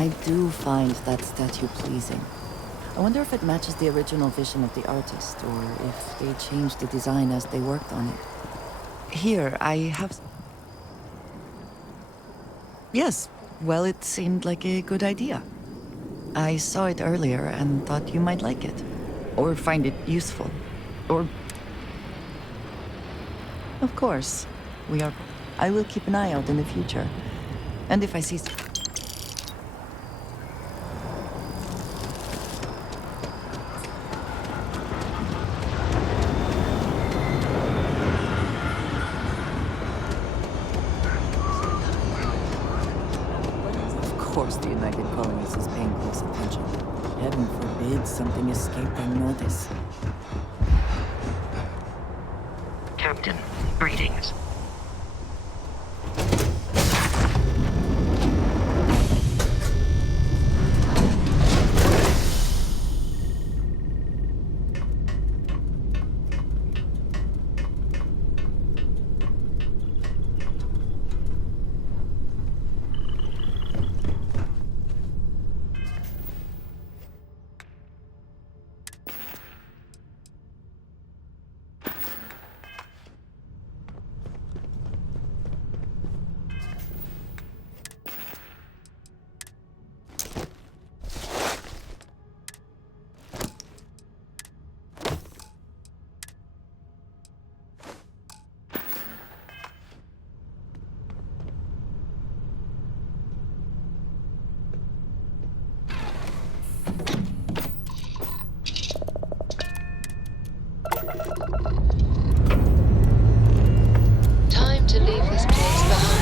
I do find that statue pleasing. I wonder if it matches the original vision of the artist, or if they changed the design as they worked on it. Here, I have... Yes, well, it seemed like a good idea. I saw it earlier and thought you might like it. Or find it useful. Or... Of course, we are... I will keep an eye out in the future. And if I see... Of course the United Colonies is paying close attention. Heaven forbid something escaped their notice. Captain, greetings. Time to leave this place behind.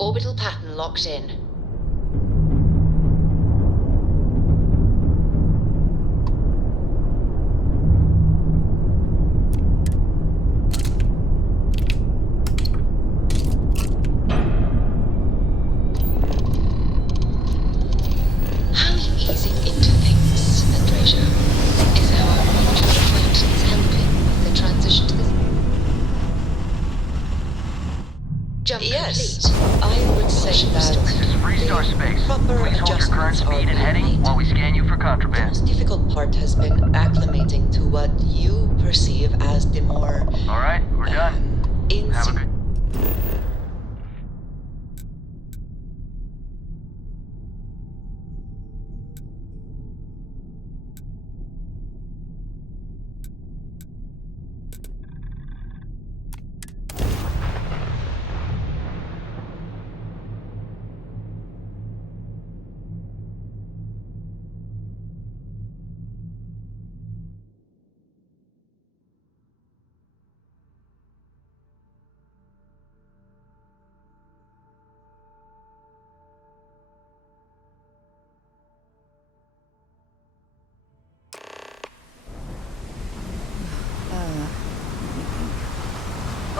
Orbital pattern locked in. How you easing into things, Andreja? Is our mutual acquaintance helping with the transition to this? Jump Yes, complete. I would say that Restart space. proper Please hold your current adjustments are speed and heading being while we made. scan you for The contraband. most difficult part has been acclimating to what you perceive as the more All right, we're done. Have a insig- good...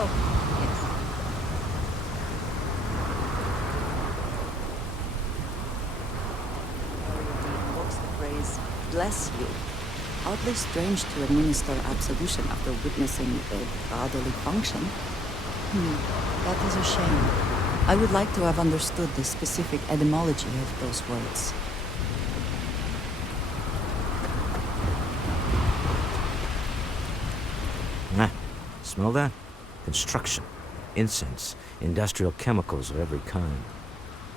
Oh, yes. Ariadne invokes the phrase, "Bless you." Oddly strange to administer absolution after witnessing a bodily function. That is a shame. I would like to have understood the specific etymology of those words. Ah, smell that? Construction, incense, industrial chemicals of every kind.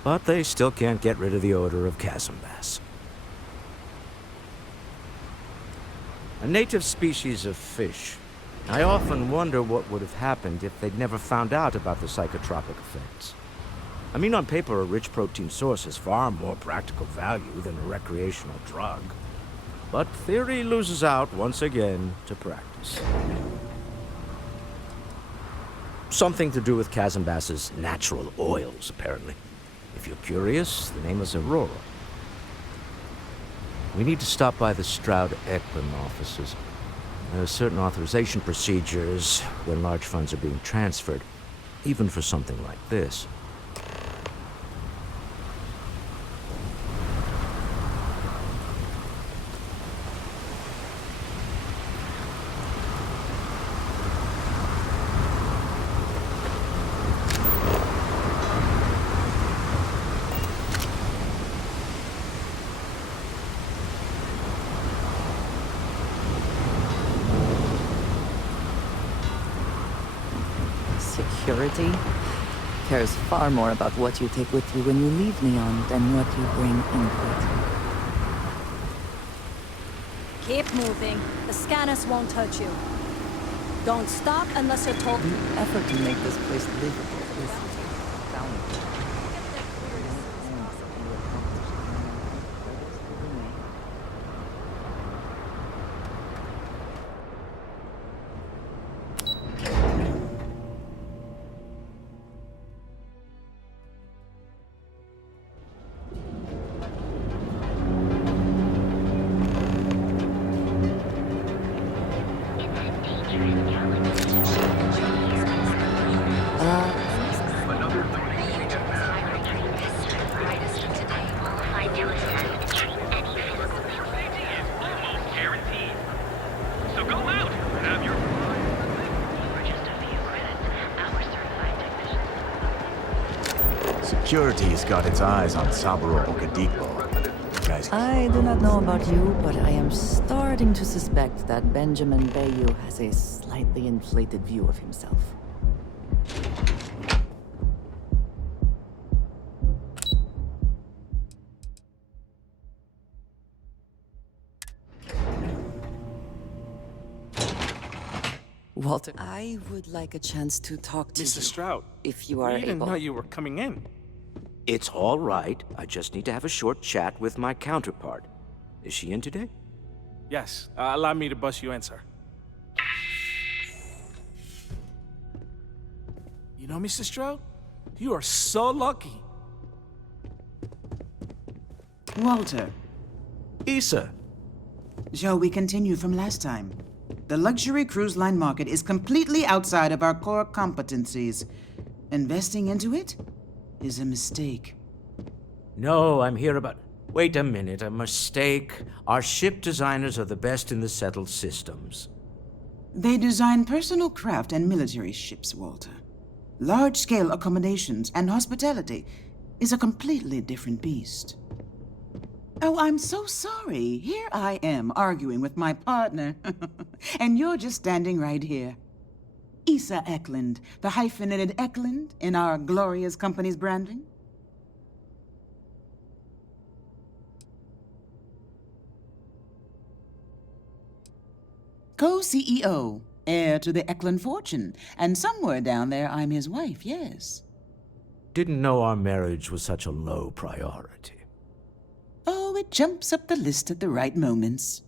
But they still can't get rid of the odor of chasm bass. A native species of fish. I often wonder what would have happened if they'd never found out about the psychotropic effects. I mean, on paper, a rich protein source has far more practical value than a recreational drug. But theory loses out once again to practice. Something to do with chasm bass's natural oils, apparently. If you're curious, the name is Aurora. We need to stop by the Stroud-Ekman offices. There are certain authorization procedures when large funds are being transferred, even for something like this. security cares far more about what you take with you when you leave Neon than what you bring into it. Keep moving. The scanners won't hurt you. Don't stop unless you're told. The effort to make this place livable is astounding. Security's got its eyes on Saburo Okadiko. Guys, I do not know about you, but I am starting to suspect that Benjamin Bayou has a slightly inflated view of himself. Walter, I would like a chance to talk to Mr. you, Stroud, if you are we didn't able. know you were coming in. It's all right. I just need to have a short chat with my counterpart. Is she in today? Yes, allow me to bust you in, sir. You know, Mr. Stroud, you are so lucky. Walter, Issa. shall we continue from last time? The luxury cruise line market is completely outside of our core competencies. Investing into it is a mistake. No, I'm here about... Wait a minute, a mistake. Our ship designers are the best in the settled systems. They design personal craft and military ships, Walter. Large-scale accommodations and hospitality is a completely different beast. Oh, I'm so sorry. Here I am arguing with my partner, and you're just standing right here. Issa Eklund, the hyphenated Eklund in our glorious company's branding. Co-CEO, heir to the Eklund fortune, and somewhere down there I'm his wife, yes. Didn't know our marriage was such a low priority. Oh, it jumps up the list at the right moments.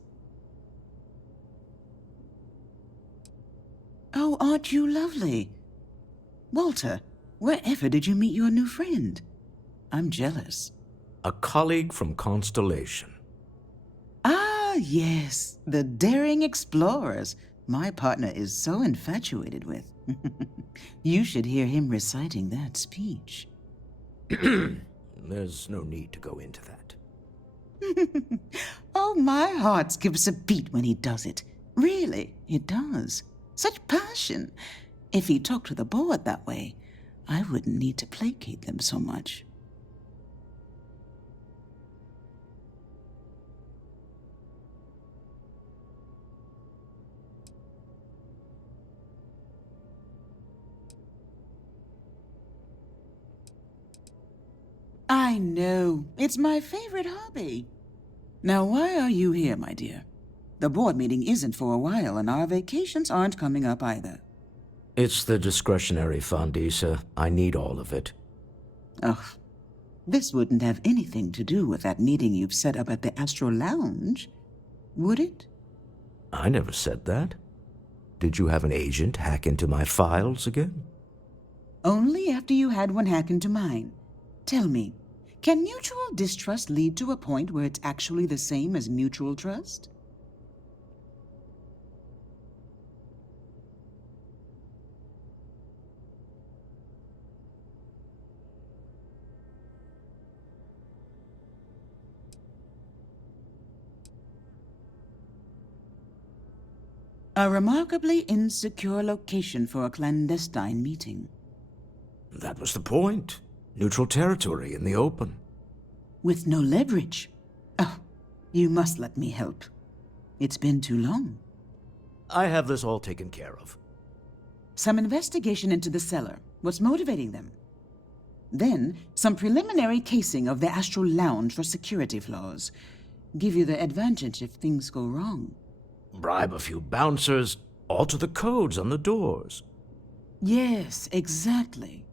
Oh, aren't you lovely? Walter, wherever did you meet your new friend? I'm jealous. A colleague from Constellation. Ah, yes, the daring explorers my partner is so infatuated with. You should hear him reciting that speech. There's no need to go into that. Oh, my heart skips a beat when he does it. Really, it does. Such passion. If he talked to the board that way, I wouldn't need to placate them so much. I know. It's my favorite hobby. Now, why are you here, my dear? The board meeting isn't for a while, and our vacations aren't coming up either. It's the discretionary fund, Issa. I need all of it. Ugh. This wouldn't have anything to do with that meeting you've set up at the Astro Lounge, would it? I never said that. Did you have an agent hack into my files again? Only after you had one hack into mine. Tell me, can mutual distrust lead to a point where it's actually the same as mutual trust? A remarkably insecure location for a clandestine meeting. That was the point. Neutral territory in the open. With no leverage. Oh, you must let me help. It's been too long. I have this all taken care of. Some investigation into the seller, what's motivating them. Then, some preliminary casing of the astral lounge for security flaws. Give you the advantage if things go wrong. Bribe a few bouncers, alter the codes on the doors. Yes, exactly.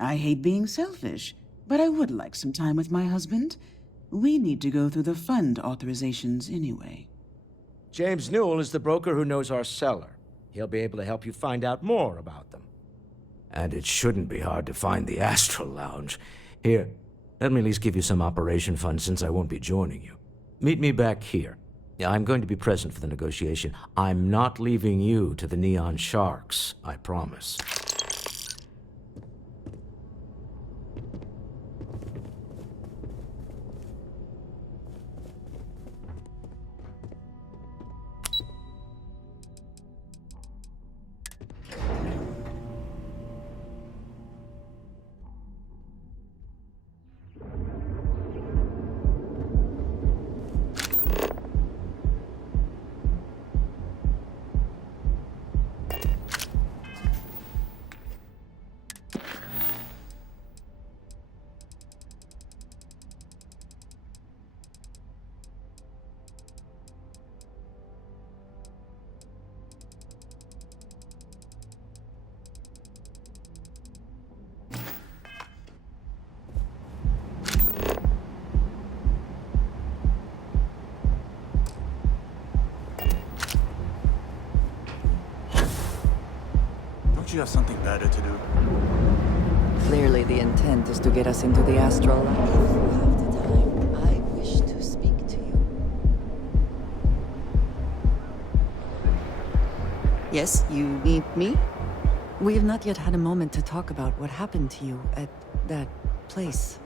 I hate being selfish, but I would like some time with my husband. We need to go through the fund authorizations anyway. James Newell is the broker who knows our seller. He'll be able to help you find out more about them. And it shouldn't be hard to find the Astral Lounge. Here, let me at least give you some operation funds since I won't be joining you. Meet me back here. I'm going to be present for the negotiation. I'm not leaving you to the Neon Sharks, I promise. Don't you have something better to do? Clearly the intent is to get us into the astral lounge. If you have the time, I wish to speak to you. Yes, you need me? We have not yet had a moment to talk about what happened to you at that place.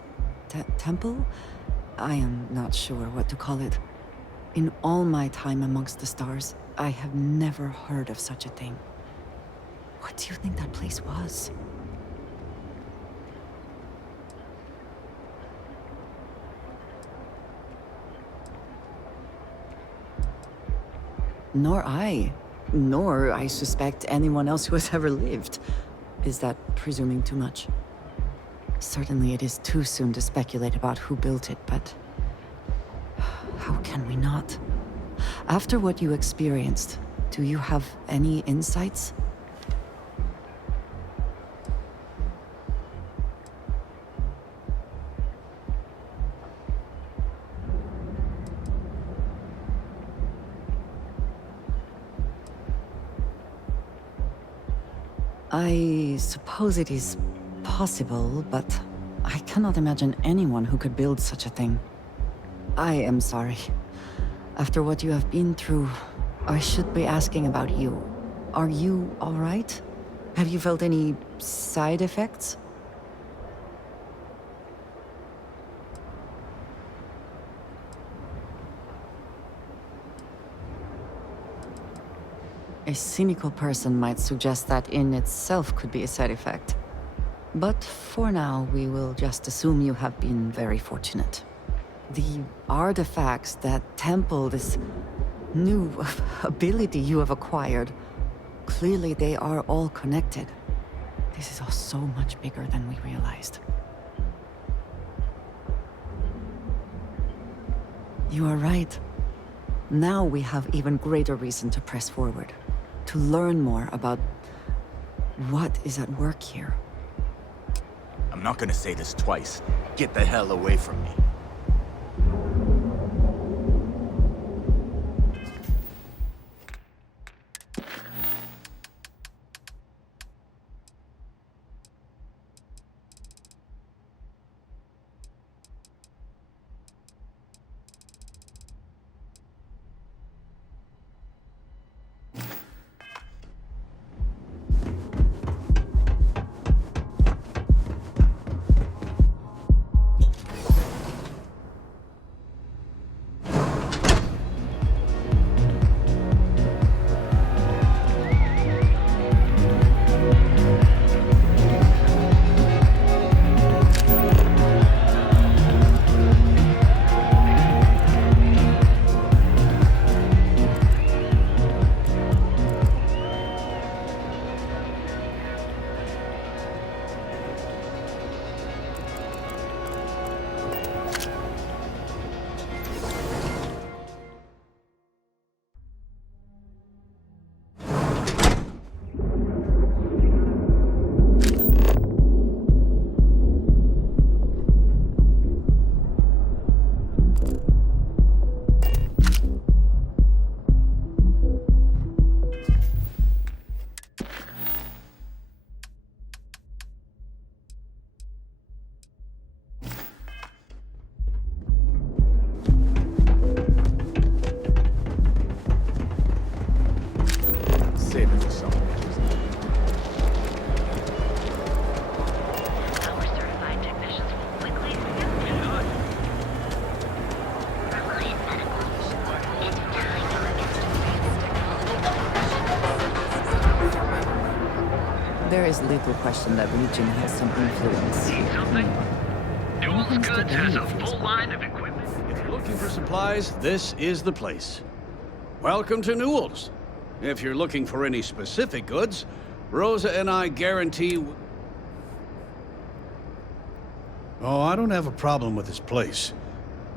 Temple? I am not sure what to call it. In all my time amongst the stars, I have never heard of such a thing. What do you think that place was? Nor I suspect anyone else who has ever lived. Is that presuming too much? Certainly it is too soon to speculate about who built it, but how can we not? After what you experienced, do you have any insights? I suppose it is possible, but I cannot imagine anyone who could build such a thing. I am sorry. After what you have been through, I should be asking about you. Are you all right? Have you felt any side effects? A cynical person might suggest that in itself could be a side effect. But for now, we will just assume you have been very fortunate. The artifacts that temple this new ability you have acquired, clearly they are all connected. This is all so much bigger than we realized. You are right. Now we have even greater reason to press forward. To learn more about what is at work here. I'm not gonna say this twice. Get the hell away from me. is little question that region has some influence. Need something? Newell's Mr. Goods has a Bailey feels full line of equipment. If you're looking for supplies, this is the place. Welcome to Newell's. If you're looking for any specific goods, Rosa and I guarantee... Oh, I don't have a problem with this place.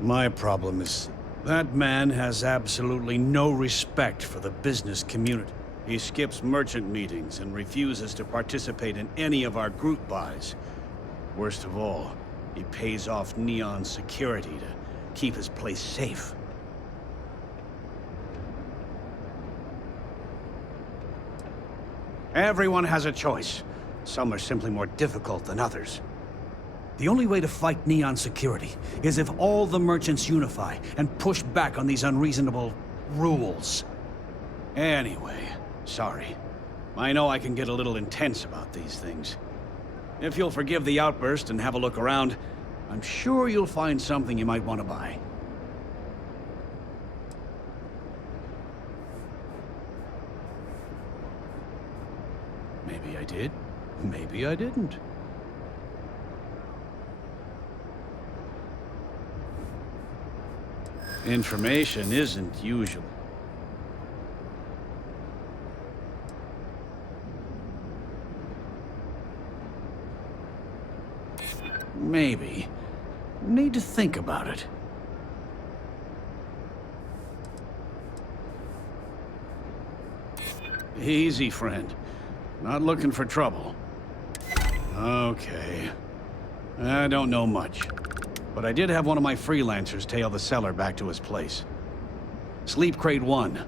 My problem is that man has absolutely no respect for the business community. He skips merchant meetings and refuses to participate in any of our group buys. Worst of all, he pays off Neon security to keep his place safe. Everyone has a choice. Some are simply more difficult than others. The only way to fight Neon security is if all the merchants unify and push back on these unreasonable rules. Anyway, sorry. I know I can get a little intense about these things. If you'll forgive the outburst and have a look around, I'm sure you'll find something you might want to buy. Maybe I did. Maybe I didn't. Information isn't usual. Maybe. Need to think about it. Easy, friend. Not looking for trouble. Okay. I don't know much. But I did have one of my freelancers tail the seller back to his place. Sleep Crate 1.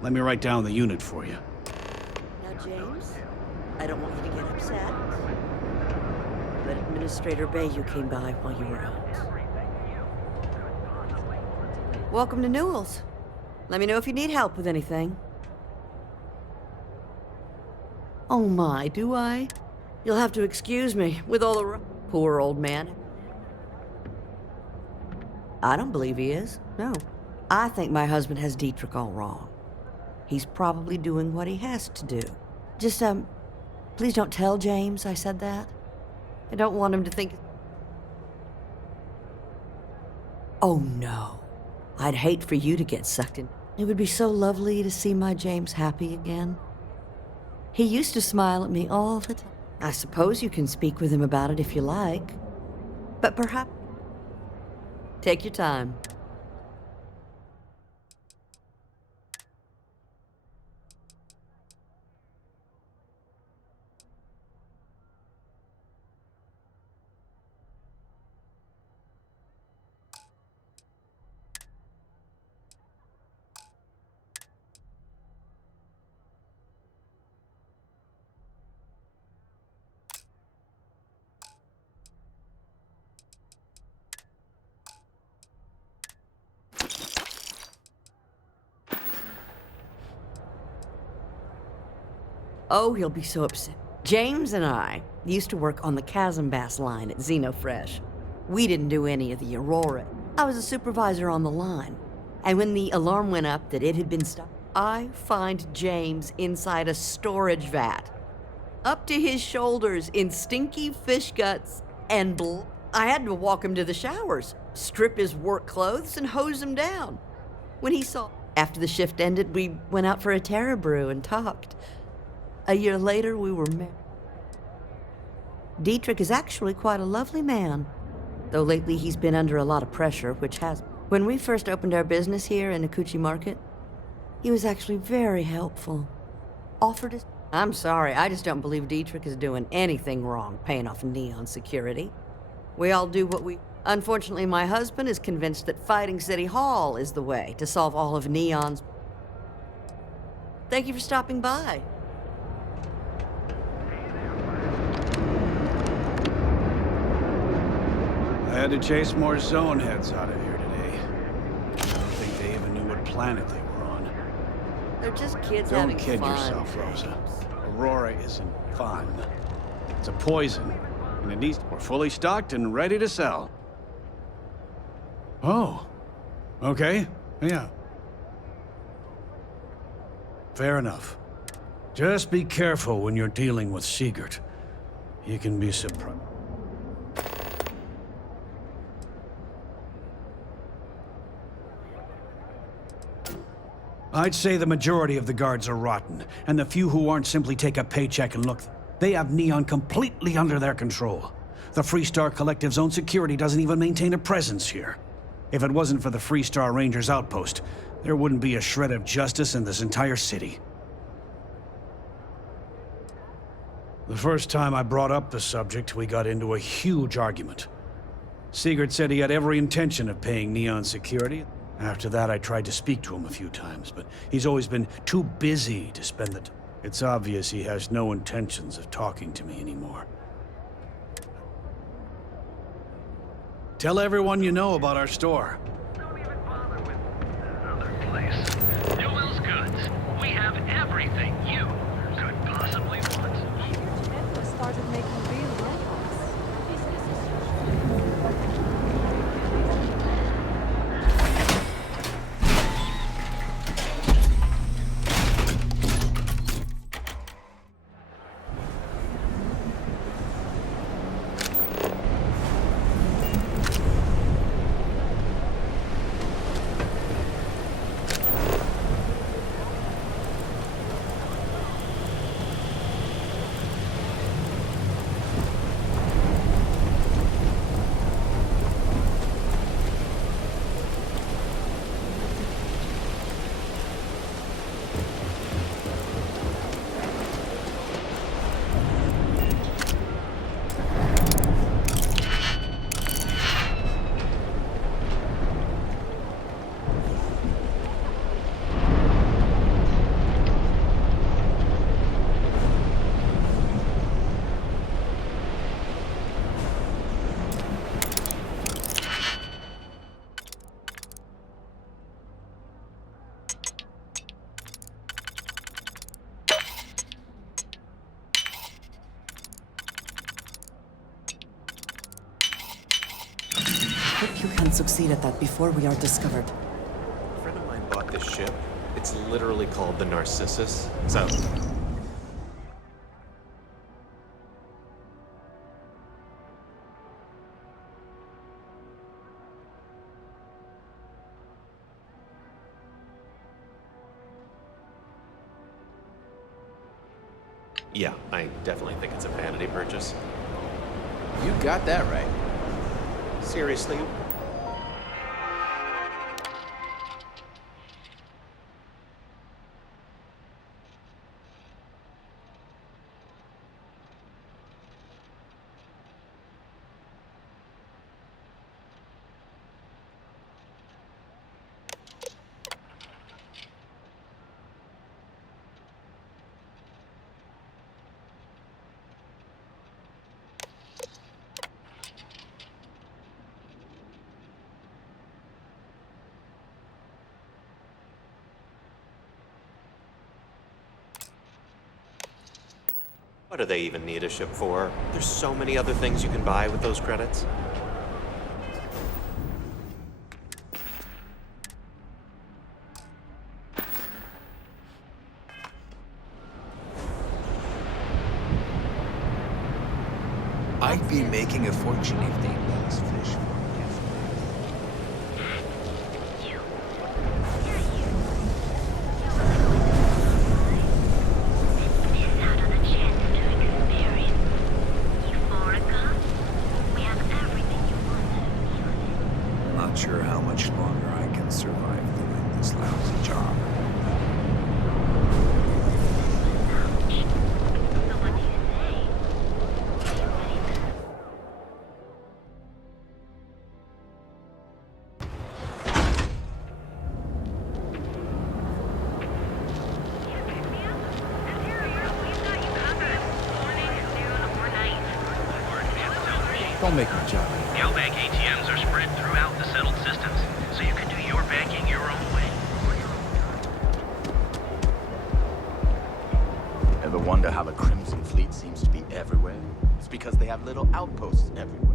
Let me write down the unit for you. Now, James, I don't want you to get upset. But Administrator Bayou came by while you were out. Welcome to Newell's. Let me know if you need help with anything. Oh my, do I? You'll have to excuse me with all the... Poor old man. I don't believe he is, no. I think my husband has Dietrich all wrong. He's probably doing what he has to do. Just, please don't tell James I said that. I don't want him to think... Oh no. I'd hate for you to get sucked in. It would be so lovely to see my James happy again. He used to smile at me all the time. I suppose you can speak with him about it if you like. But perhaps... Take your time. Oh, he'll be so upset. James and I used to work on the Chasm Bass line at Xenofresh. We didn't do any of the Aurora. I was a supervisor on the line. And when the alarm went up that it had been stopped, I find James inside a storage vat. Up to his shoulders in stinky fish guts and blood. I had to walk him to the showers, strip his work clothes, and hose him down. When he saw... After the shift ended, we went out for a Terra brew and talked. A year later, we were married. Dietrich is actually quite a lovely man, though lately he's been under a lot of pressure, which has... When we first opened our business here in Akuchi Market, he was actually very helpful. Offered us... I'm sorry, I just don't believe Dietrich is doing anything wrong paying off Neon security. We all do what we... Unfortunately, my husband is convinced that fighting City Hall is the way to solve all of Neon's... Thank you for stopping by. I had to chase more zone heads out of here today. I don't think they even knew what planet they were on. They're just kids Don't having kid fun. yourself, Rosa. Aurora isn't fun. It's a poison, and it needs... We're fully stocked and ready to sell. Oh. Okay. Yeah. Fair enough. Just be careful when you're dealing with Sigurd. He can be surprised. I'd say the majority of the guards are rotten, and the few who aren't simply take a paycheck and look. They have Neon completely under their control. The Freestar Collective's own security doesn't even maintain a presence here. If it wasn't for the Freestar Rangers outpost, there wouldn't be a shred of justice in this entire city. The first time I brought up the subject, we got into a huge argument. Sigurd said he had every intention of paying Neon security. After that, I tried to speak to him a few times, but he's always been too busy to spend the time. It's obvious he has no intentions of talking to me anymore. Tell everyone you know about our store. Don't even bother with another place. Newell's Goods. We have everything you could possibly want. Edgar started making real robots. Hope you can succeed at that before we are discovered. A friend of mine bought this ship. It's literally called the Narcissus. So... yeah, I definitely think it's a vanity purchase. You got that right. Seriously? What do they even need a ship for? There's so many other things you can buy with those credits. I'd be making a fortune if they let us fish for Not sure how much longer I can survive doing this lousy job. Don't make me jolly. GalBank ATMs are spread throughout the settled systems, so you can do your banking your own way. Ever wonder how the Crimson Fleet seems to be everywhere? It's because they have little outposts everywhere.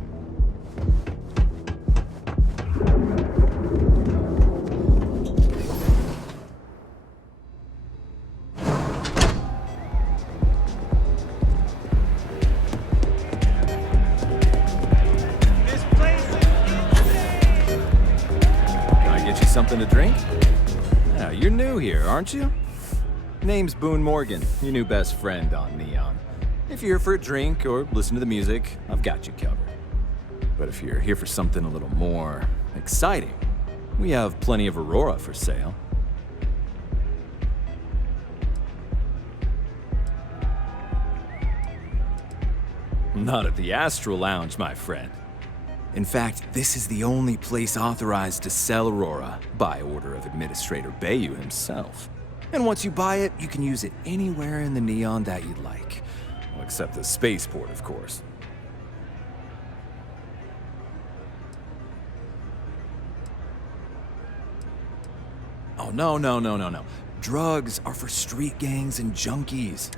something to drink? Yeah, you're new here, aren't you? Name's Boone Morgan, your new best friend on Neon. If you're here for a drink or listen to the music, I've got you covered. But if you're here for something a little more exciting, we have plenty of Aurora for sale. Not at the Astral Lounge, my friend. In fact, this is the only place authorized to sell Aurora by order of Administrator Bayou himself. And once you buy it, you can use it anywhere in the Neon that you'd like. Well, except the spaceport, of course. Oh, no. Drugs are for street gangs and junkies.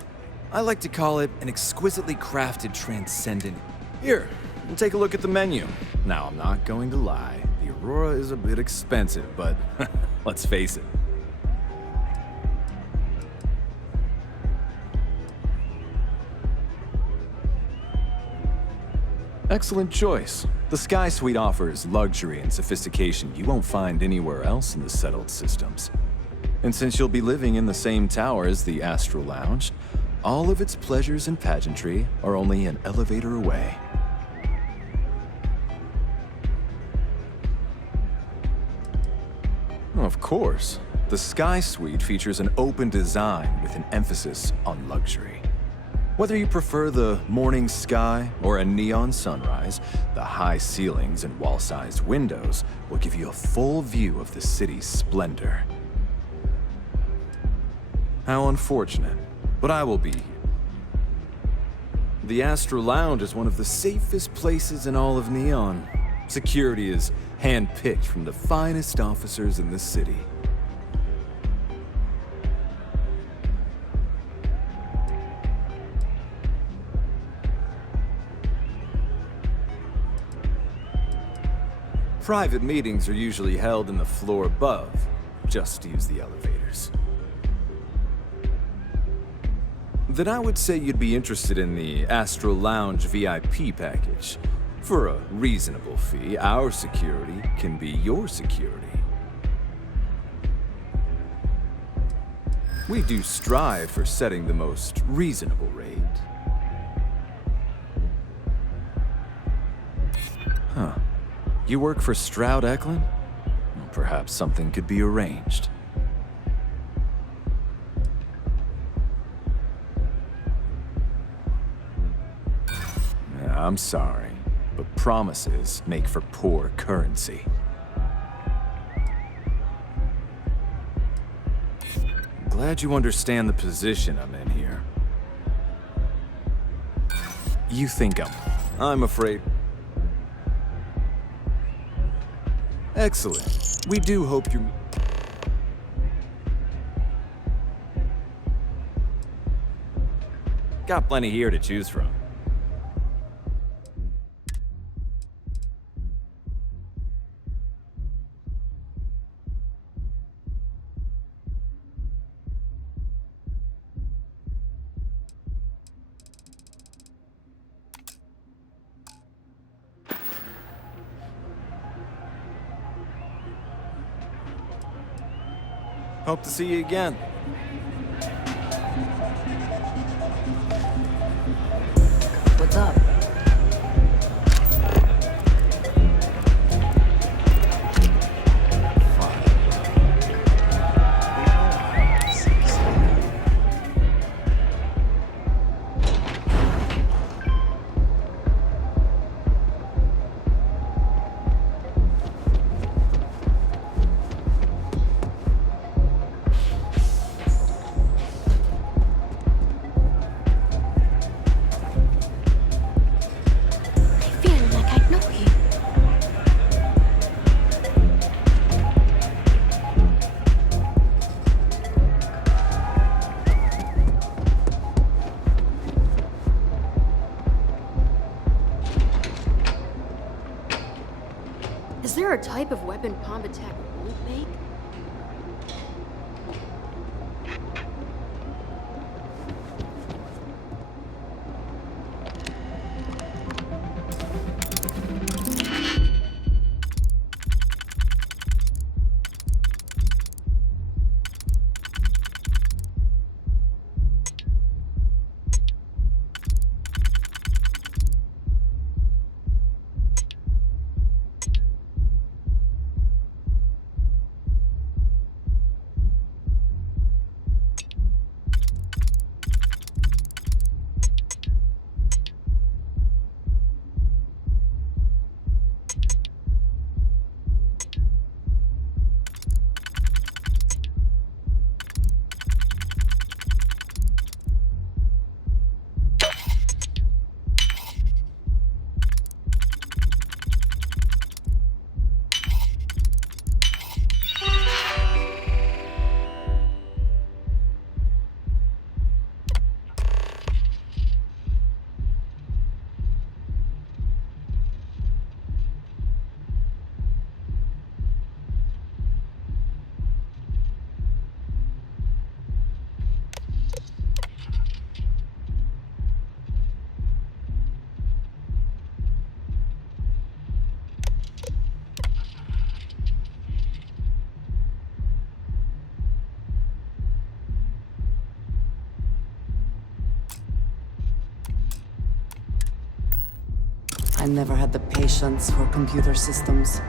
I like to call it an exquisitely crafted transcendent. Here, we'll take a look at the menu. Now, I'm not going to lie. The Aurora is a bit expensive, but let's face it. Excellent choice. The Sky Suite offers luxury and sophistication you won't find anywhere else in the settled systems. And since you'll be living in the same tower as the Astral Lounge, all of its pleasures and pageantry are only an elevator away. Of course, the Sky Suite features an open design with an emphasis on luxury. Whether you prefer the morning sky or a neon sunrise, the high ceilings and wall-sized windows will give you a full view of the city's splendor. How unfortunate, but I will be here. The Astral Lounge is one of the safest places in all of Neon. Security is hand-picked from the finest officers in the city. Private meetings are usually held in the floor above. Just use the elevators. Then I would say you'd be interested in the Astral Lounge VIP package. For a reasonable fee, our security can be your security. We do strive for setting the most reasonable rate. Huh. You work for Stroud Eklund? Perhaps something could be arranged. I'm sorry, but promises make for poor currency. Glad you understand the position I'm in here. You think I'm afraid. Excellent. We do hope you're... Got plenty here to choose from. Hope to see you again. What's up? Is there a type of weapon Palm Attack won't make? I never had the patience for computer systems.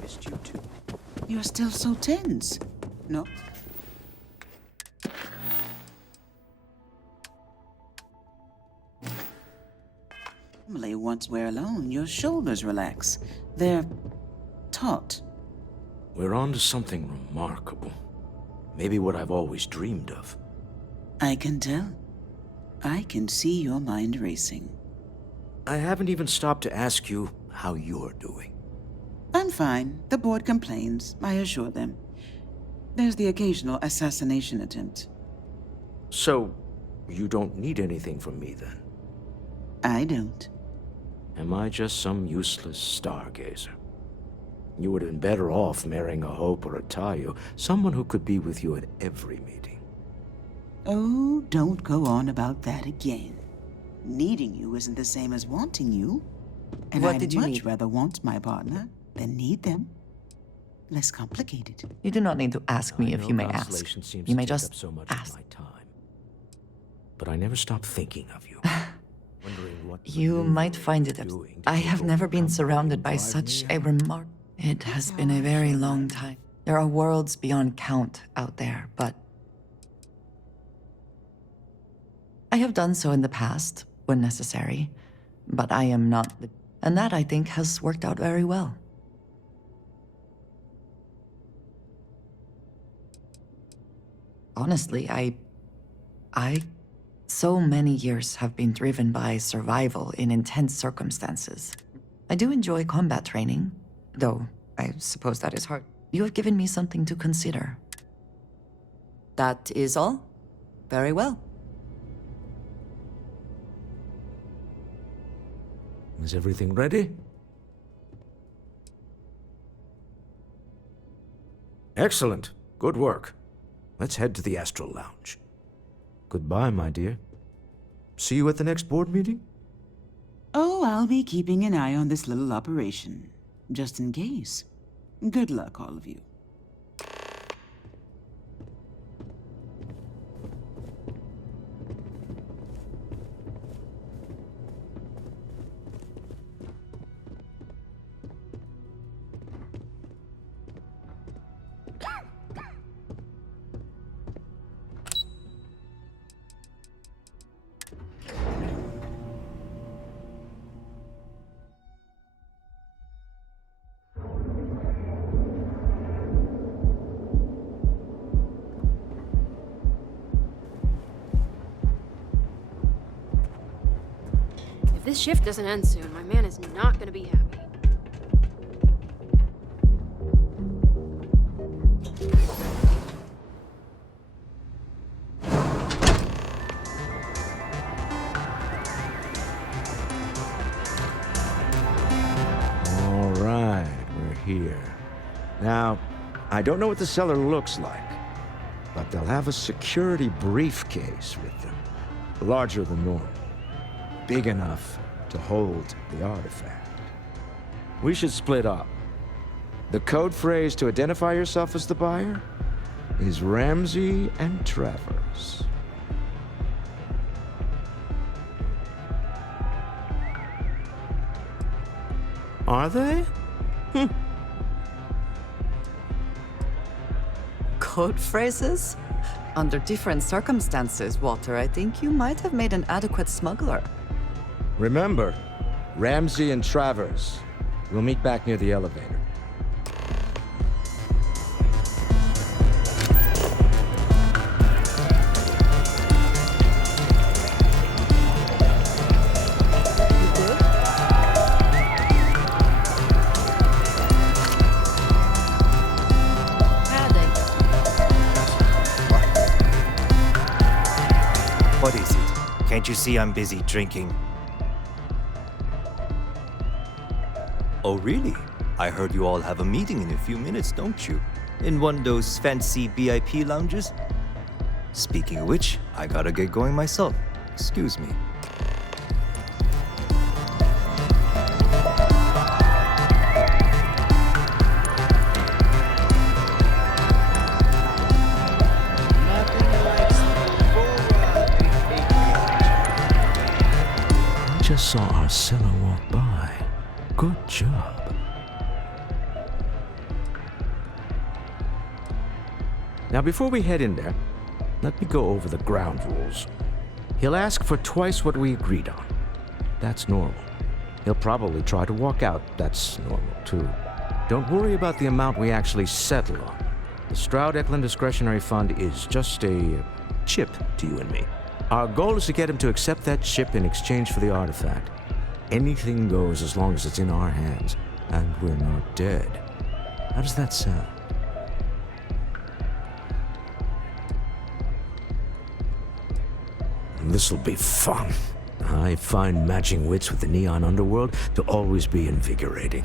Missed you too. You're still so tense. No? Normally, once we're alone, your shoulders relax. They're taut. We're on to something remarkable. Maybe what I've always dreamed of. I can tell. I can see your mind racing. I haven't even stopped to ask you how you're doing. I'm fine. The board complains, I assure them. There's the occasional assassination attempt. So, you don't need anything from me then? I don't. Am I just some useless stargazer? You would have been better off marrying a Hope or a Tayo, someone who could be with you at every meeting. Oh, don't go on about that again. Needing you isn't the same as wanting you. And What I'd did you much need? rather want my partner than need them. Less complicated. You do not need to ask me if you may ask. Constellation seems You to may take just up so much ask. of my time. But I never stop thinking of you. Wondering what You might find it I have never been surrounded by such a remark. It has been a very long time. There are worlds beyond count out there, but I have done so in the past when necessary, but I am not the... And that, I think, has worked out very well. Honestly, so many years have been driven by survival in intense circumstances. I do enjoy combat training, though I suppose that is hard. You have given me something to consider. That is all? Very well. Is everything ready? Excellent. Good work. Let's head to the Astral Lounge. Goodbye, my dear. See you at the next board meeting? Oh, I'll be keeping an eye on this little operation, just in case. Good luck, all of you. If this shift doesn't end soon, my man is not gonna be happy. All right, we're here. Now, I don't know what the cellar looks like, but they'll have a security briefcase with them, larger than normal, big enough to hold the artifact. We should split up. The code phrase to identify yourself as the buyer is Ramsey and Travers. Are they? Code phrases? Under different circumstances, Walter, I think you might have made an adequate smuggler. Remember, Ramsey and Travers. We'll meet back near the elevator. What is it? Can't you see I'm busy drinking? Oh, really? I heard you all have a meeting in a few minutes, don't you? In one of those fancy VIP lounges? Speaking of which, I gotta get going myself. Excuse me. Just saw Arcella walk by. Good job. Now, before we head in there, let me go over the ground rules. He'll ask for twice what we agreed on. That's normal. He'll probably try to walk out. That's normal, too. Don't worry about the amount we actually settle on. The Stroud-Eklund Discretionary Fund is just a chip to you and me. Our goal is to get him to accept that chip in exchange for the artifact. Anything goes as long as it's in our hands, and we're not dead. How does that sound? This'll be fun. I find matching wits with the neon underworld to always be invigorating.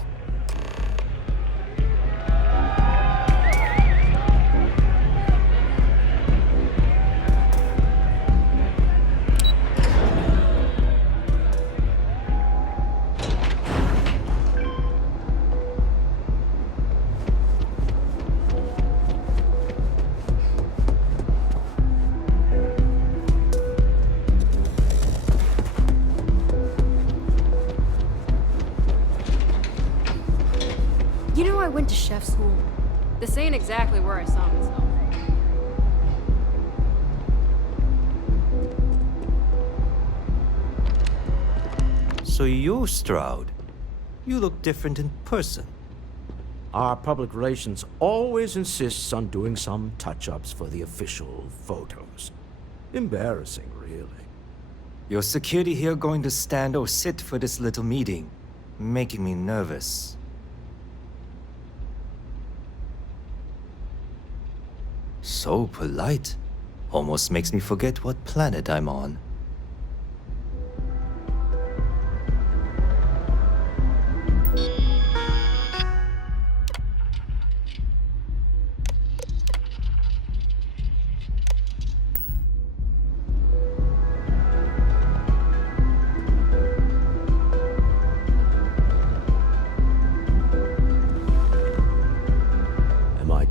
You know, I went to chef school. This ain't exactly where I saw myself. So you're Stroud. You look different in person. Our public relations always insists on doing some touch-ups for the official photos. Embarrassing, really. Your security here going to stand or sit for this little meeting, making me nervous. So polite. Almost makes me forget what planet I'm on.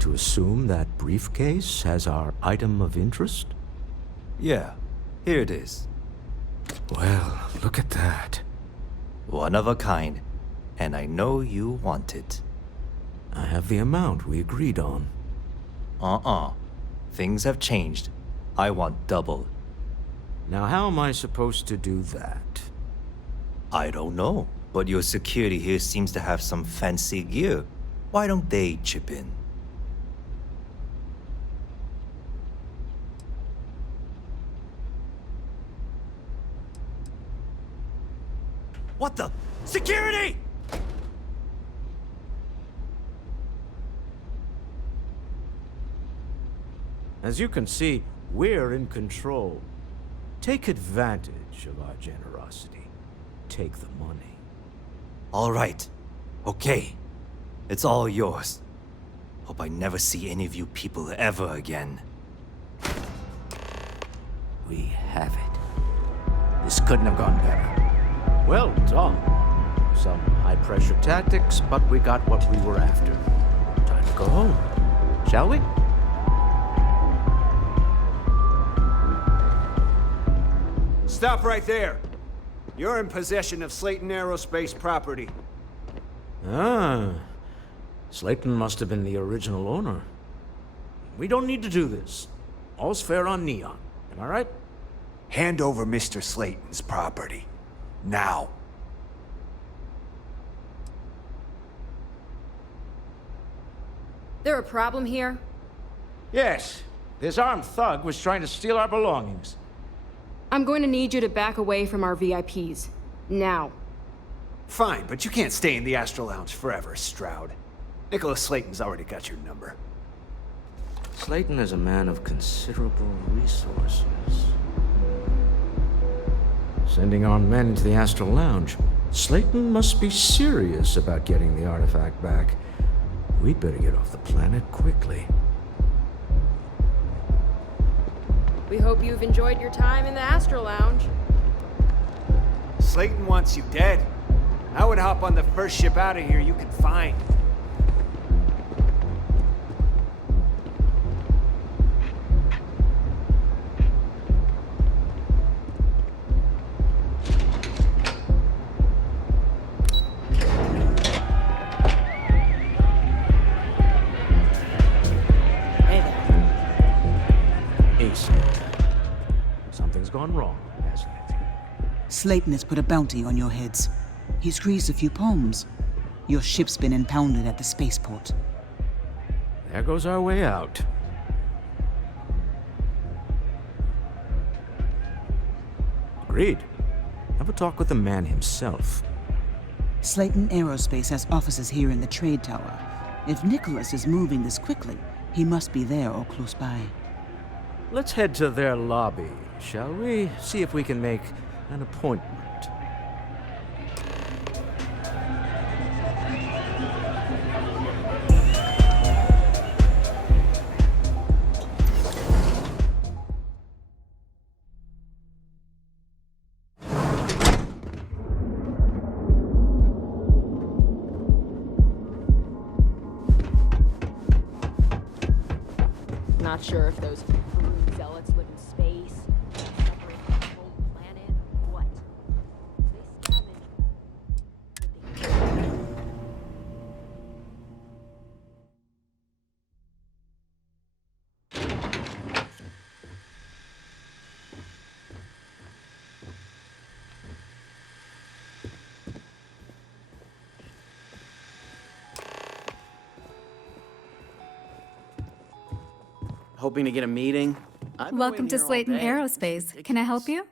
To assume that briefcase has our item of interest? Yeah, here it is. Well, look at that. One of a kind, and I know you want it. I have the amount we agreed on. Things have changed. I want double. Now, how am I supposed to do that? I don't know, but your security here seems to have some fancy gear. Why don't they chip in? What the? Security! As you can see, we're in control. Take advantage of our generosity. Take the money. All right. Okay. It's all yours. Hope I never see any of you people ever again. We have it. This couldn't have gone better. Well done. Some high-pressure tactics, but we got what we were after. Time to go home. Shall we? Stop right there. You're in possession of Slayton Aerospace property. Ah. Slayton must have been the original owner. We don't need to do this. All's fair on Neon. Am I right? Hand over Mr. Slayton's property. Now. There a problem here? Yes. This armed thug was trying to steal our belongings. I'm going to need you to back away from our VIPs. Now. Fine, but you can't stay in the Astro Lounge forever, Stroud. Nicholas Slayton's already got your number. Slayton is a man of considerable resources. Sending armed men into the Astral Lounge. Slayton must be serious about getting the artifact back. We'd better get off the planet quickly. We hope you've enjoyed your time in the Astro Lounge. Slayton wants you dead. I would hop on the first ship out of here you can find. Something's gone wrong, hasn't it? Slayton has put a bounty on your heads. He's greased a few palms. Your ship's been impounded at the spaceport. There goes our way out. Agreed. Have a talk with the man himself. Slayton Aerospace has offices here in the trade tower. If Nicholas is moving this quickly, he must be there or close by. Let's head to their lobby, shall we? See if we can make an appointment. Not sure if those zealots live in space, separate from the whole planet, or what. They scavenge. Hoping to get a meeting? Welcome to Slayton Aerospace. Can I help you?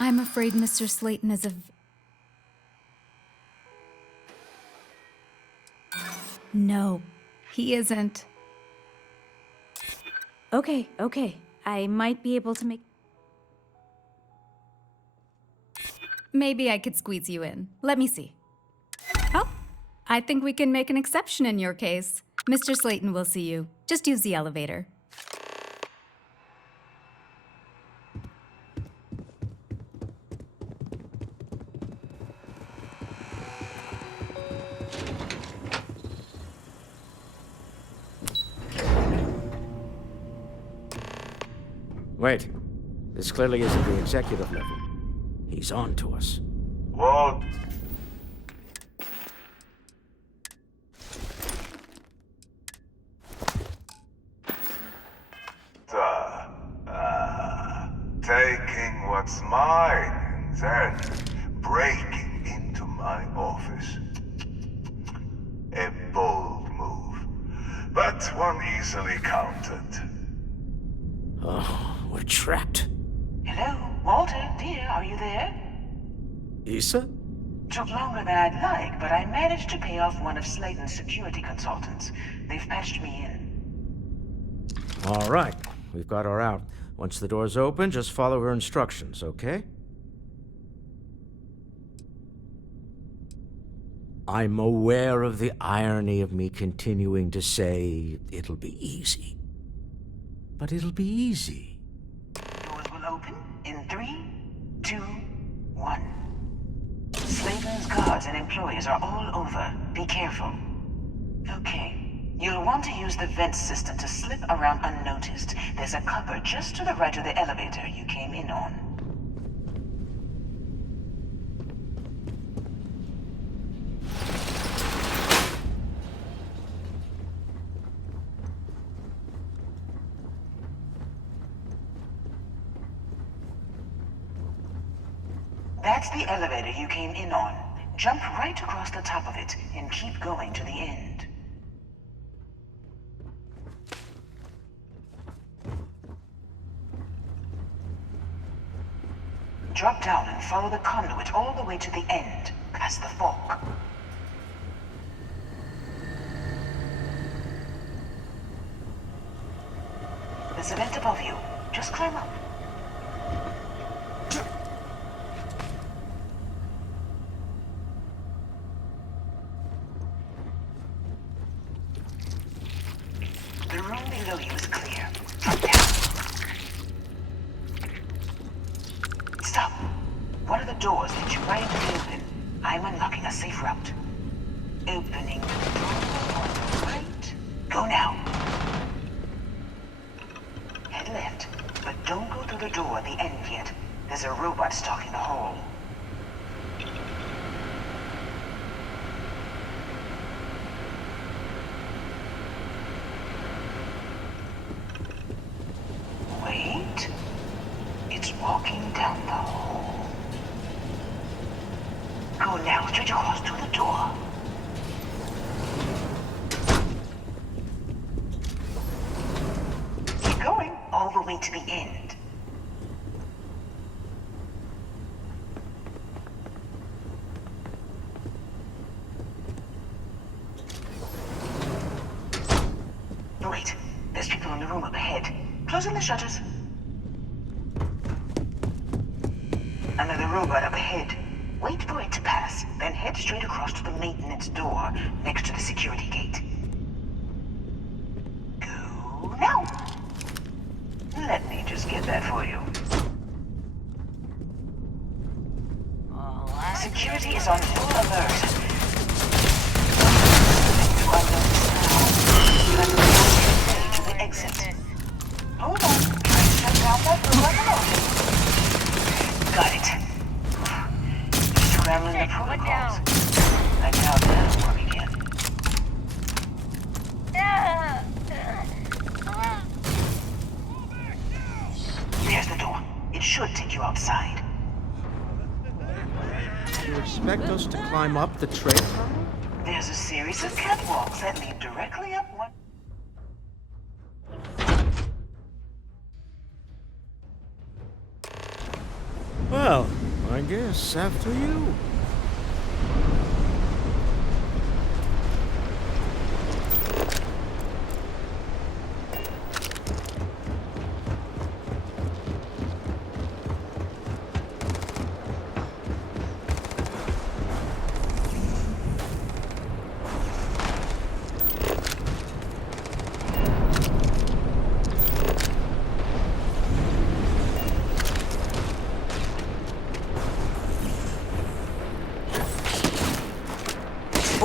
I'm afraid Mr. Slayton is a... No, he isn't. Okay. I might be able to make... Maybe I could squeeze you in. Let me see. Oh, I think we can make an exception in your case. Mr. Slayton will see you. Just use the elevator. Wait. This clearly isn't the executive level. He's on to us. Walt. Taking what's mine and then breaking into my office. A bold move, but one easily countered. Oh, we're trapped. Hello, Walter, dear, are you there? Issa? Took longer than I'd like, but I managed to pay off one of Slayton's security consultants. They've patched me in. All right, we've got her out. Once the door's open, just follow her instructions, okay? I'm aware of the irony of me continuing to say it'll be easy. But it'll be easy. Doors will open in 3, 2, 1. Slayton's guards and employees are all over. Be careful. Okay. You'll want to use the vent system to slip around unnoticed. There's a cupboard just to the right of the elevator you came in on. That's the elevator you came in on. Jump right across the top of it and keep going to the end. Drop down and follow the conduit all the way to the end, past the fork. There's a vent above you. Just climb up. The room below you is clear. Drop down. Stop. One of the doors that you rightly open. I'm unlocking a safe route. Opening the door on the right. Go now. Head left, but don't go through the door at the end yet. There's a robot stalking the hall. Wait. It's walking down the hall. Go now, straight across to the door. Keep going all the way to the end. Wait, there's people in the room up ahead. Closing the shutters. Another robot up ahead. Wait for it to pass, then head straight across to the maintenance door next to the security gate. Go now. Let me just get that for you. Security is on full alert. To the exit. Hold on. Try to shut down that robot. Got it. Scrambling the protocols. I doubt that'll work again. There's the door. It should take you outside. You expect us to climb up the train tunnel? There's a series of catwalks that lead directly up one. Well, I guess after you.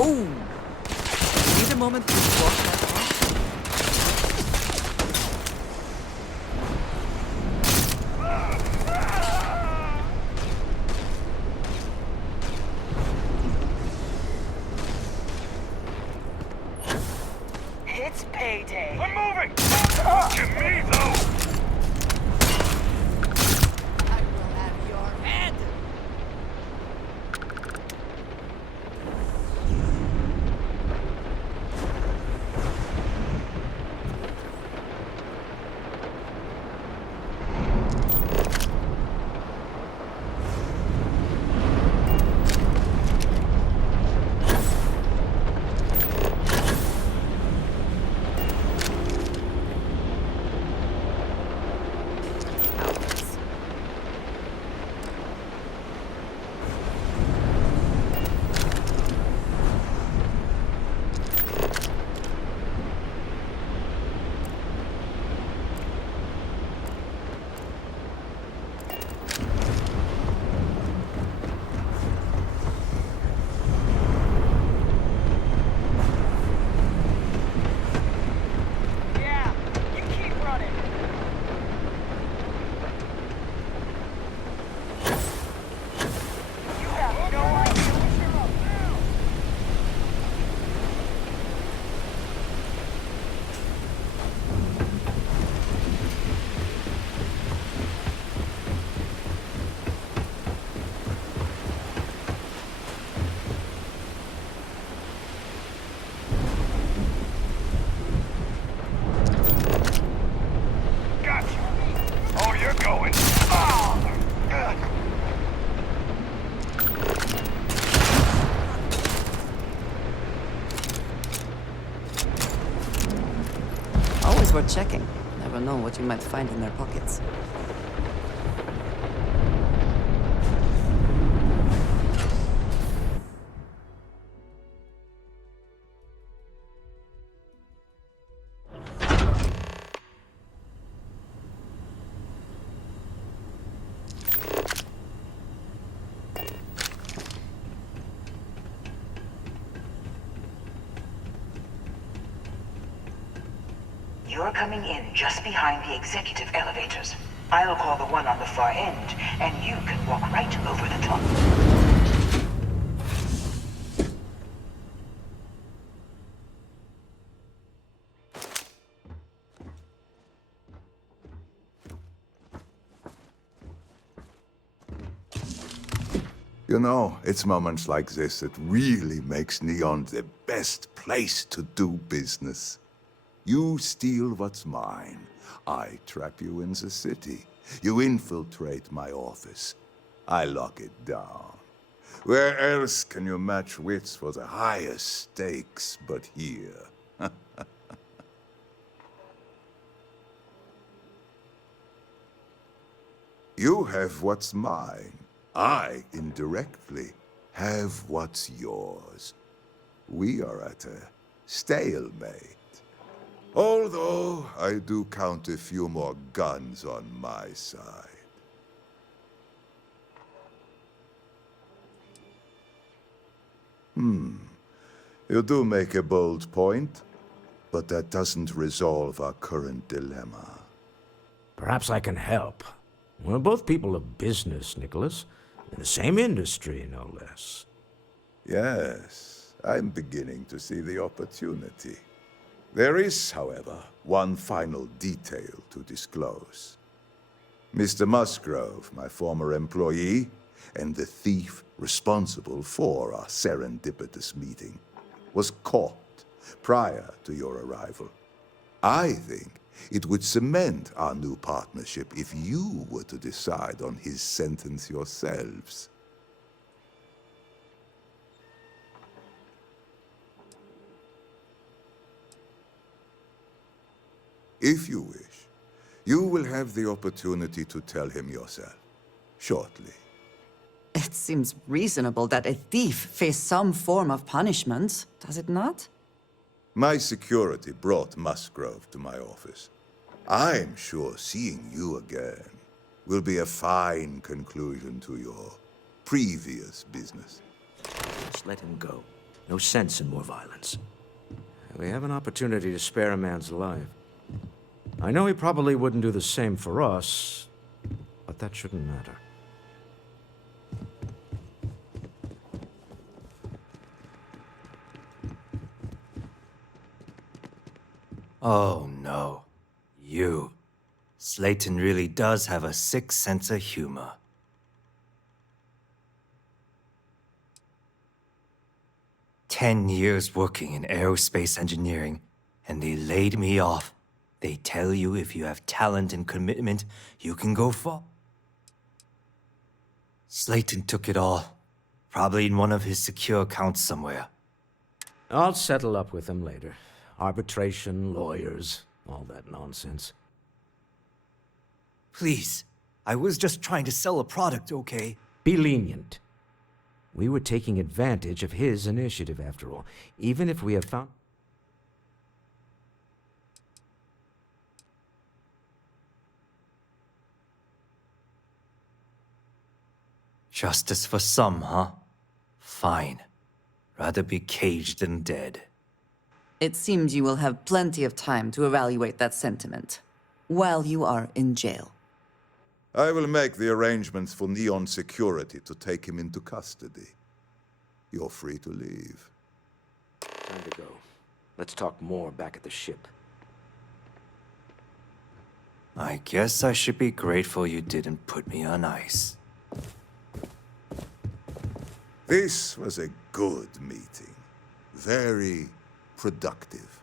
Oh! Need a moment to walk that off? It's payday. I'm moving! Look at me, though! I will have your head! worth checking. Never know what you might find in their pockets. You're coming in just behind the executive elevators. I'll call the one on the far end, and you can walk right over the top. You know, it's moments like this that really makes Neon the best place to do business. You steal what's mine. I trap you in the city. You infiltrate my office. I lock it down. Where else can you match wits for the highest stakes but here? You have what's mine. I, indirectly, have what's yours. We are at a stalemate. Although, I do count a few more guns on my side. You do make a bold point, but that doesn't resolve our current dilemma. Perhaps I can help. We're both people of business, Nicholas. In the same industry, no less. Yes, I'm beginning to see the opportunity. There is, however, one final detail to disclose. Mr. Musgrove, my former employee, and the thief responsible for our serendipitous meeting, was caught prior to your arrival. I think it would cement our new partnership if you were to decide on his sentence yourselves. If you wish, you will have the opportunity to tell him yourself, shortly. It seems reasonable that a thief face some form of punishment, does it not? My security brought Musgrove to my office. I'm sure seeing you again will be a fine conclusion to your previous business. Just let him go. No sense in more violence. We have an opportunity to spare a man's life. I know he probably wouldn't do the same for us, but that shouldn't matter. Oh no. You. Slayton really does have a sick sense of humor. "10 years working in aerospace engineering, and they laid me off. They tell you if you have talent and commitment, you can go far." Slayton took it all. Probably in one of his secure accounts somewhere. I'll settle up with him later. Arbitration, lawyers, all that nonsense. Please, I was just trying to sell a product, okay? Be lenient. We were taking advantage of his initiative, after all. Even if we have found... Justice for some, huh? Fine. Rather be caged than dead. It seems you will have plenty of time to evaluate that sentiment while you are in jail. I will make the arrangements for Neon Security to take him into custody. You're free to leave. Time to go. Let's talk more back at the ship. I guess I should be grateful you didn't put me on ice. This was a good meeting. Very productive.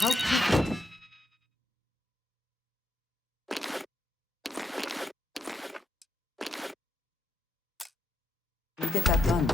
How quickly? You get that done.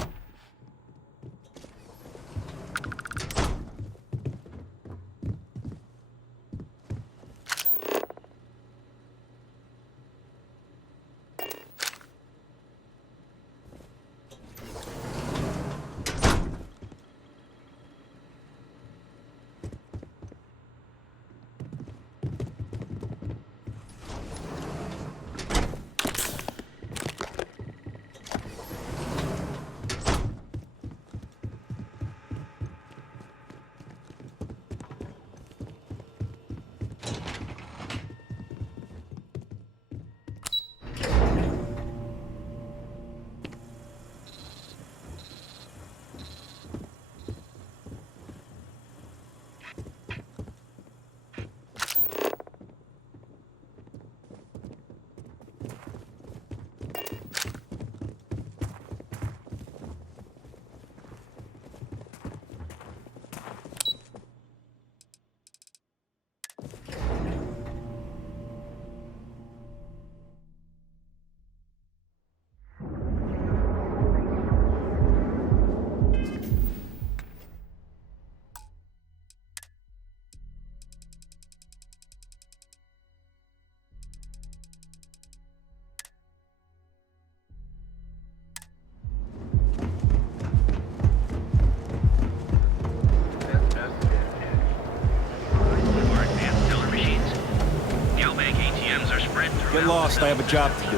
Get lost, I have a job to do.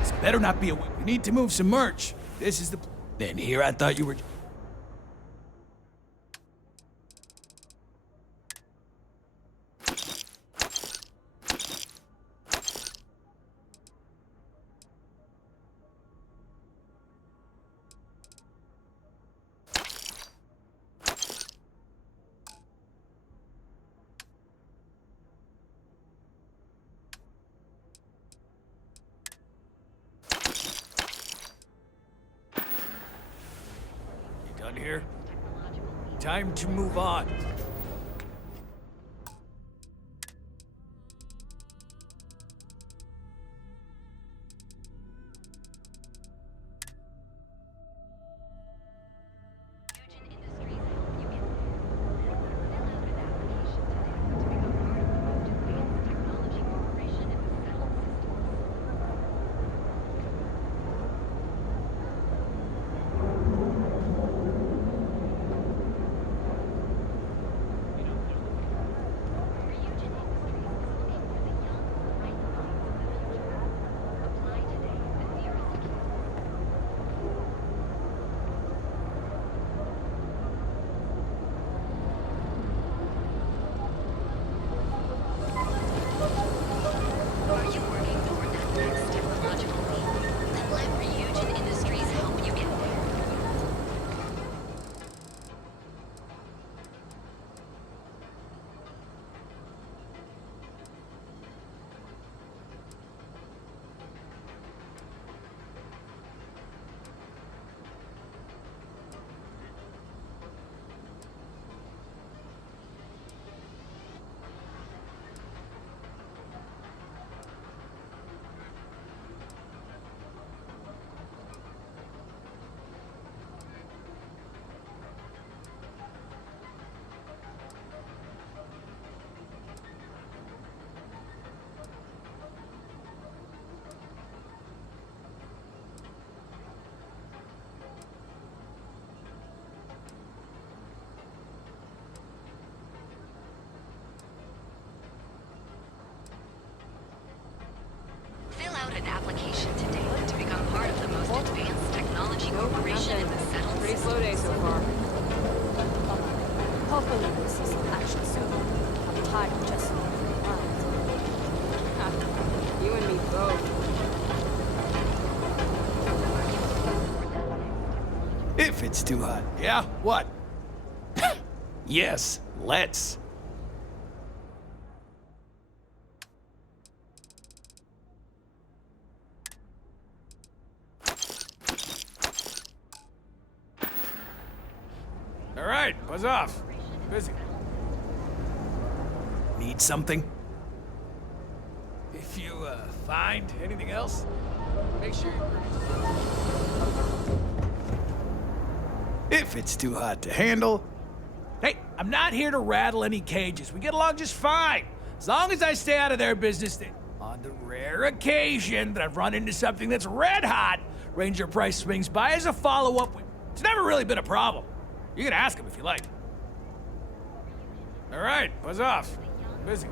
This better not be a... We need to move some merch. This is the... Then here I thought you were... Done here? Time to move on. An application today to become part of the most advanced technology corporation in the settled Pretty slow day so far. Hopefully we'll see some action soon. I'm tired of just looking around. You and me both. If it's it's too hot. Yeah, what? Yes, let's. All right, buzz off. Busy. Need something? If you, find anything else, make sure if it's too hot to handle. Hey, I'm not here to rattle any cages. We get along just fine. As long as I stay out of their business, then on the rare occasion that I've run into something that's red hot, Ranger Price swings by as a follow-up. It's never really been a problem. You can ask him if you like. All right, buzz off. Busy.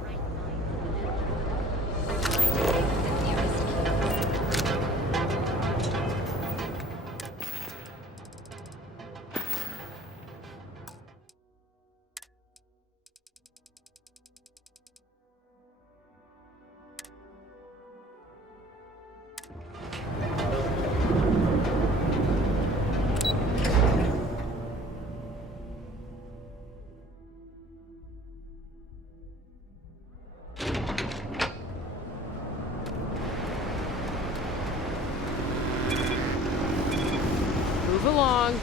Move along.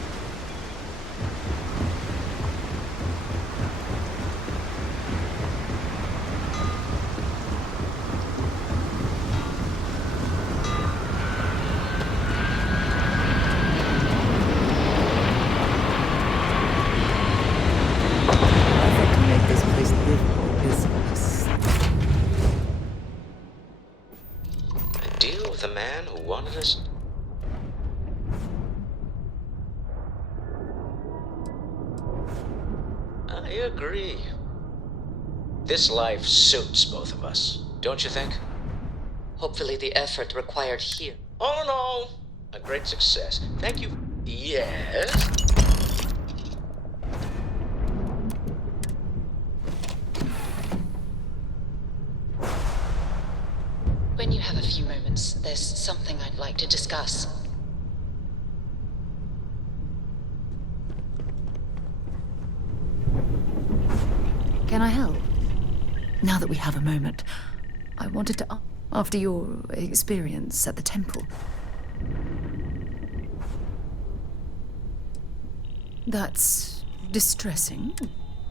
Deal with a man who wanted us. I agree. This life suits both of us, don't you think? Hopefully the effort required here. Oh no! A great success. Thank you. Yes? When you have a few moments, there's something I'd like to discuss. Can I help? Now that we have a moment, I wanted to after your experience at the temple. That's distressing.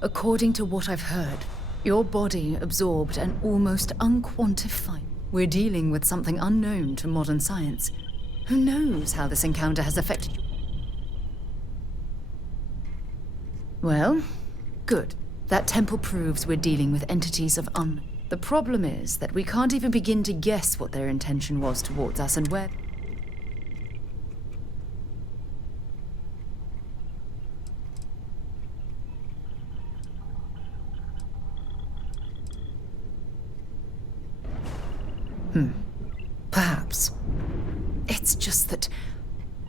According to what I've heard, your body absorbed an almost unquantified. We're dealing with something unknown to modern science. Who knows how this encounter has affected you? Well, good. That temple proves we're dealing with entities of The problem is that we can't even begin to guess what their intention was towards us and where. Perhaps. It's just that...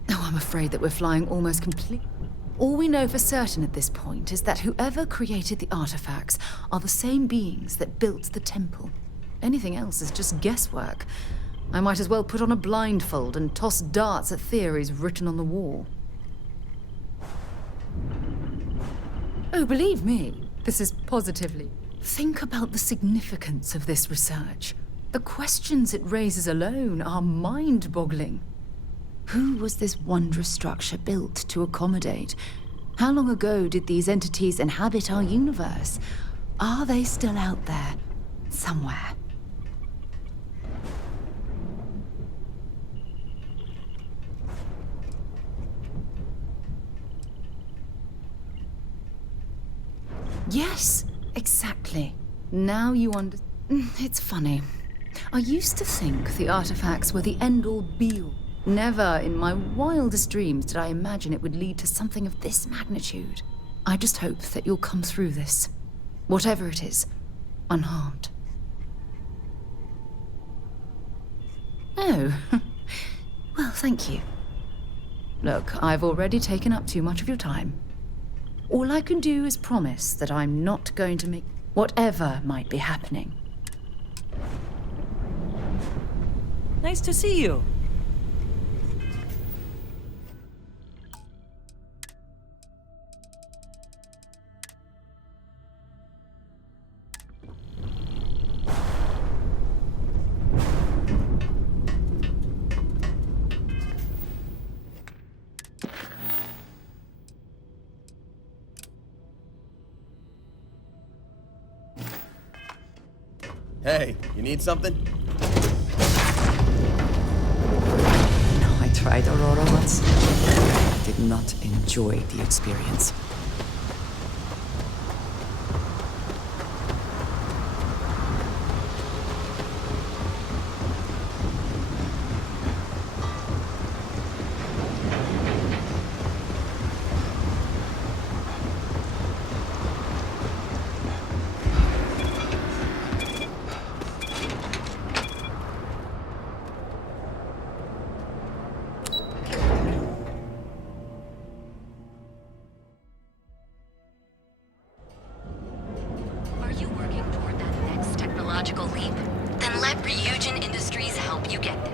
Oh, I'm afraid that we're flying almost completely. All we know for certain at this point is that whoever created the artifacts are the same beings that built the temple. Anything else is just guesswork. I might as well put on a blindfold and toss darts at theories written on the wall. Oh, believe me, this is positively. Think about the significance of this research. The questions it raises alone are mind-boggling. Who was this wondrous structure built to accommodate? How long ago did these entities inhabit our universe? Are they still out there, somewhere? Yes, exactly. Now you understand. It's funny. I used to think the artifacts were the end-all be-all. Never in my wildest dreams did I imagine it would lead to something of this magnitude. I just hope that you'll come through this, whatever it is, unharmed. Oh, well, thank you. Look, I've already taken up too much of your time. All I can do is promise that I'm not going to make whatever might be happening. Nice to see you. Hey, you need something? I tried Aurora once. I did not enjoy the experience. Are you working toward that next technological leap? Then let Ryujin Industries help you get there.